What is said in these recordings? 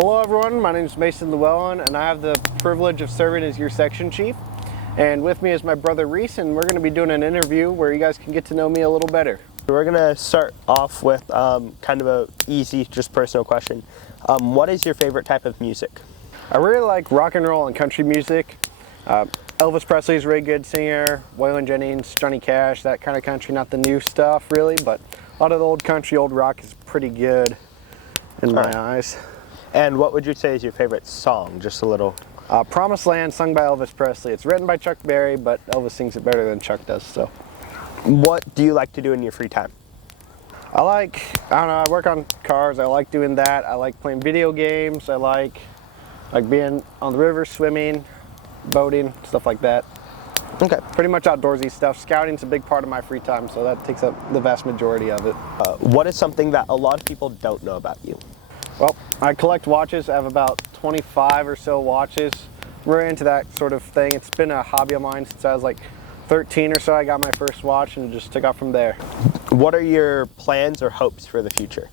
Hello everyone, my name is Mason Lewallen and I have the privilege of serving as your section chief. And with me is my brother Reese, and we're going to be doing an interview where you guys can get to know me a little better. We're going to start off with kind of a easy, just personal question. What is your favorite type of music? I really like rock and roll and country music. Elvis Presley's a really good singer, Waylon Jennings, Johnny Cash, that kind of country, not the new stuff really, but a lot of the old country, old rock is pretty good in my eyes. And what would you say is your favorite song? Just a little. Promised Land, sung by Elvis Presley. It's written by Chuck Berry, but Elvis sings it better than Chuck does. So, what do you like to do in your free time? I don't know, I work on cars. I like doing that. I like playing video games. I like being on the river, swimming, boating, stuff like that. Okay. Pretty much outdoorsy stuff. Scouting's a big part of my free time, so that takes up the vast majority of it. What is something that a lot of people don't know about you? Well, I collect watches. I have about 25 or so watches. We're into that sort of thing. It's been a hobby of mine since I was like 13 or so. I got my first watch and just took off from there. What are your plans or hopes for the future?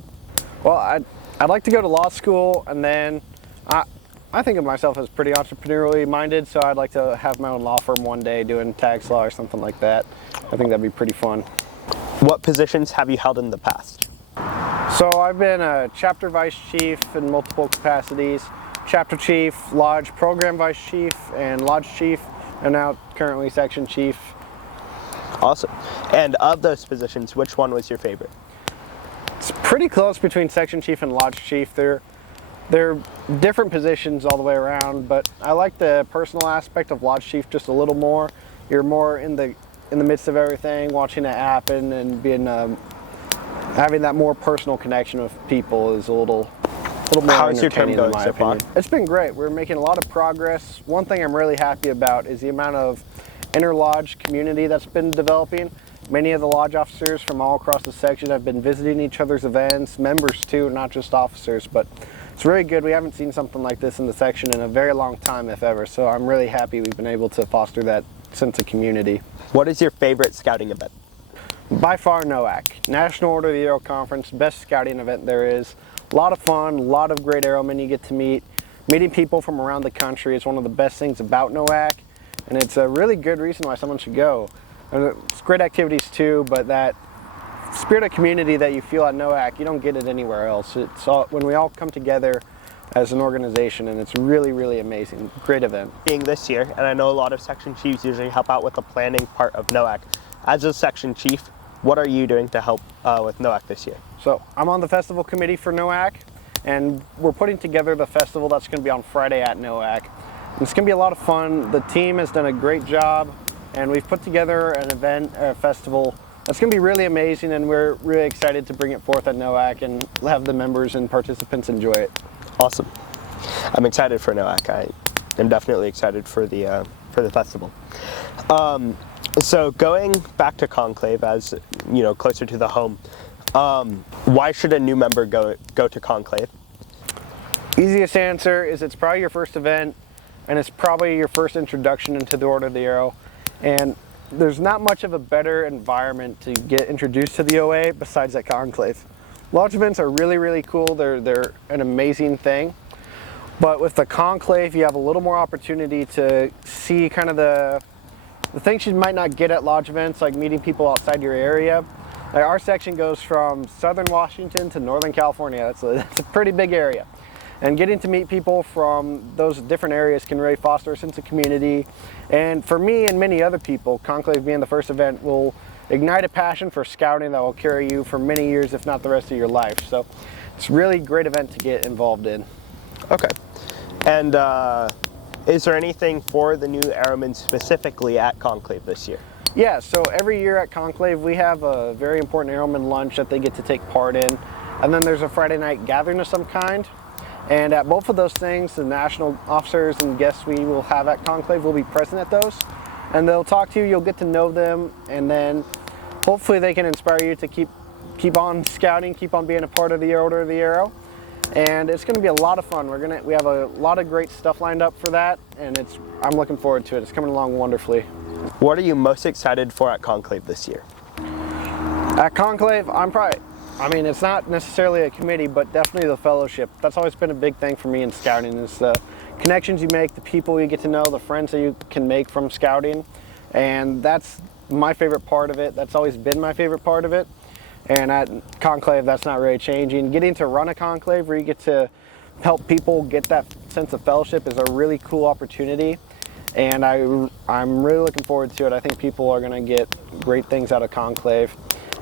Well, I'd like to go to law school, and then I think of myself as pretty entrepreneurially minded, so I'd like to have my own law firm one day doing tax law or something like that. I think that'd be pretty fun. What positions have you held in the past? So I've been a chapter vice chief in multiple capacities, chapter chief, lodge program vice chief, and lodge chief, and now currently section chief. Awesome. And of those positions, which one was your favorite? It's pretty close between section chief and lodge chief. They're different positions all the way around, but I like the personal aspect of lodge chief just a little more. You're more in the midst of everything, watching it happen, and being having that more personal connection with people is a little more How's your term entertaining going in my so far? opinion. It's been great. We're making a lot of progress. One thing I'm really happy about is the amount of inter-lodge community that's been developing. Many of the lodge officers from all across the section have been visiting each other's events, members too, not just officers, but it's really good. We haven't seen something like this in the section in a very long time, if ever, so I'm really happy we've been able to foster that sense of community. What is your favorite scouting event? By far, NOAC, National Order of the Arrow Conference, best scouting event there is. A lot of fun, a lot of great airmen you get to meet. Meeting people from around the country is one of the best things about NOAC, and it's a really good reason why someone should go. And it's great activities too, but that spirit of community that you feel at NOAC, you don't get it anywhere else. It's all, when we all come together as an organization, and it's really, really amazing. Great event. Being this year, and I know a lot of section chiefs usually help out with the planning part of NOAC. As a section chief, what are you doing to help with NOAC this year? So I'm on the festival committee for NOAC, and we're putting together the festival that's going to be on Friday at NOAC. And it's going to be a lot of fun. The team has done a great job, and we've put together an event, a festival that's going to be really amazing, and we're really excited to bring it forth at NOAC and have the members and participants enjoy it. Awesome. I'm excited for NOAC. I am definitely excited for the festival. So going back to conclave, as you know, closer to the home, why should a new member go to conclave? Easiest answer is it's probably your first event, and it's probably your first introduction into the Order of the Arrow, and there's not much of a better environment to get introduced to the OA besides at conclave. Lodge events are really, really cool. They're an amazing thing, but with the conclave, you have a little more opportunity to see kind of the things you might not get at lodge events, like meeting people outside your area. Like our section goes from southern Washington to northern California. That's a pretty big area. And getting to meet people from those different areas can really foster a sense of community. And for me and many other people, conclave being the first event will ignite a passion for scouting that will carry you for many years, if not the rest of your life. So it's a really great event to get involved in. Okay. And is there anything for the new airmen specifically at conclave this year? Yeah, so every year at conclave we have a very important airman lunch that they get to take part in, and then there's a Friday night gathering of some kind. And at both of those things, the national officers and guests we will have at conclave will be present at those, and they'll talk to you, you'll get to know them, and then hopefully they can inspire you to keep on scouting, keep on being a part of the Order of the Arrow. And it's going to be a lot of fun. We have a lot of great stuff lined up for that, and I'm looking forward to it. It's coming along wonderfully. What are you most excited for at conclave this year? At conclave, I'm probably I mean, it's not necessarily a committee, but definitely the fellowship. That's always been a big thing for me in scouting, is the connections you make, the people you get to know, the friends that you can make from scouting. And that's my favorite part of it. That's always been my favorite part of it. And at Conclave, that's not really changing. Getting to run a conclave where you get to help people get that sense of fellowship is a really cool opportunity. And I'm really looking forward to it. I think people are going to get great things out of Conclave.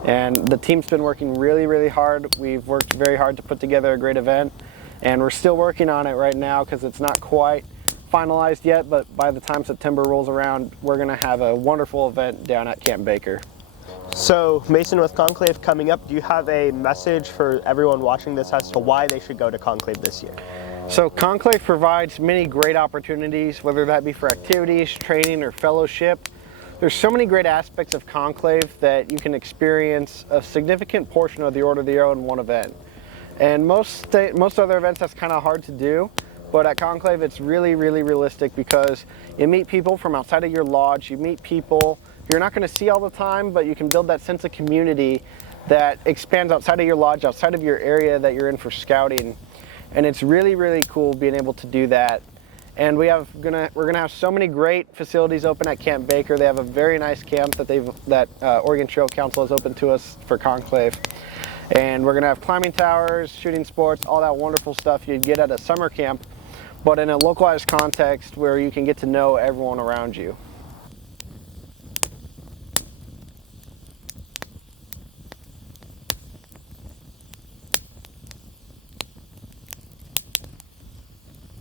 And the team's been working really, really hard. We've worked very hard to put together a great event. And we're still working on it right now because it's not quite finalized yet. But by the time September rolls around, we're going to have a wonderful event down at Camp Baker. So, Mason, with Conclave coming up, do you have a message for everyone watching this as to why they should go to Conclave this year? So Conclave provides many great opportunities, whether that be for activities, training, or fellowship. There's so many great aspects of Conclave that you can experience a significant portion of the Order of the Arrow in one event. And most other events, that's kind of hard to do, but at Conclave it's really, really realistic because you meet people from outside of your lodge, you meet people you're not going to see all the time, but you can build that sense of community that expands outside of your lodge, outside of your area that you're in for scouting. And it's really, really cool being able to do that. And we're gonna have so many great facilities open at Camp Baker. They have a very nice camp that Oregon Trail Council has opened to us for Conclave. And we're gonna have climbing towers, shooting sports, all that wonderful stuff you'd get at a summer camp, but in a localized context where you can get to know everyone around you.